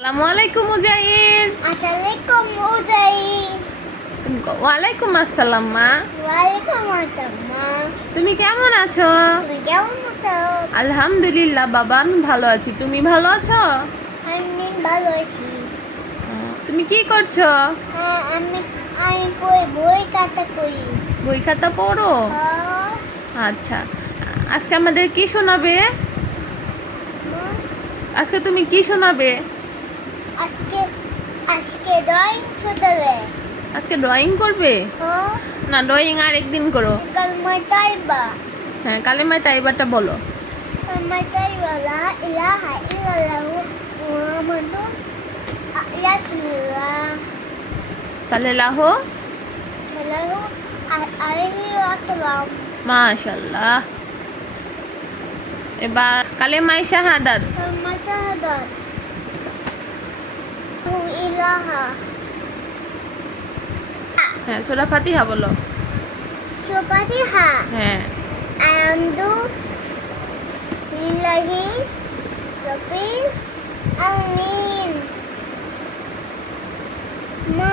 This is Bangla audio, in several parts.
আসসালামু আলাইকুম মুজাহিদ। আসসালামাইকুম উদয় ওয়ালাইকুম আসসালাম মা। ওয়ালাইকুম আসসালাম তুমি কেমন আছো? তুমি কেমন আছো? আলহামদুলিল্লাহ বাবা আমি ভালো আছি। তুমি ভালো আছো? আমি ভালো আছি। তুমি কি করছ? হ্যাঁ, আমি আমি বই বই কাটা করি বই খাতা পড়ো? হ্যাঁ, আচ্ছা। আজকে আমাদের কি শোনাবে? আজকে তুমি কি শোনাবে? আজকে আজকে ড্রয়িং ছোটবে। আজকে ড্রয়িং করবে? হ্যাঁ। না ড্রয়িং আর একদিন করো। কালমা তাইবা হ্যাঁ কালেমায় টাইবারটা বলো। কালমা তাইবা লা ইলাহা ইল্লাল্লাহু মুহাম্মাদুর রাসূলুল্লাহ সাল্লাহ সাল্লাল্লাহু। আলাইহি ওয়াসাল্লাম। মাশাল্লাহ। এবার কালেমায় শাহাদাত। কালমা শাহাদাত। হ্যাঁ ছোটা ফাতিহা বলো Subhanaha হ্যাঁ Alhamdu Lillahi Rabbil Alamin Ma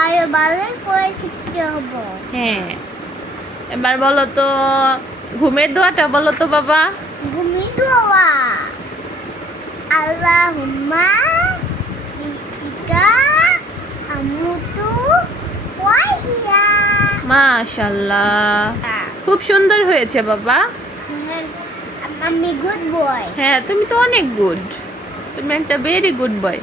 আর ভালো করে শিখতে হব? হ্যাঁ। এবার বলো তো ঘুমের দোয়াটা বলো তো বাবা। Gumi dua. Allahumma bismika amutu wahya. মাশাল্লাহ। খুব সুন্দর হয়েছে বাবা। আমি গুড বয় হ্যাঁ তুমি তো অনেক গুড তুমি একটা ভেরি গুড বয়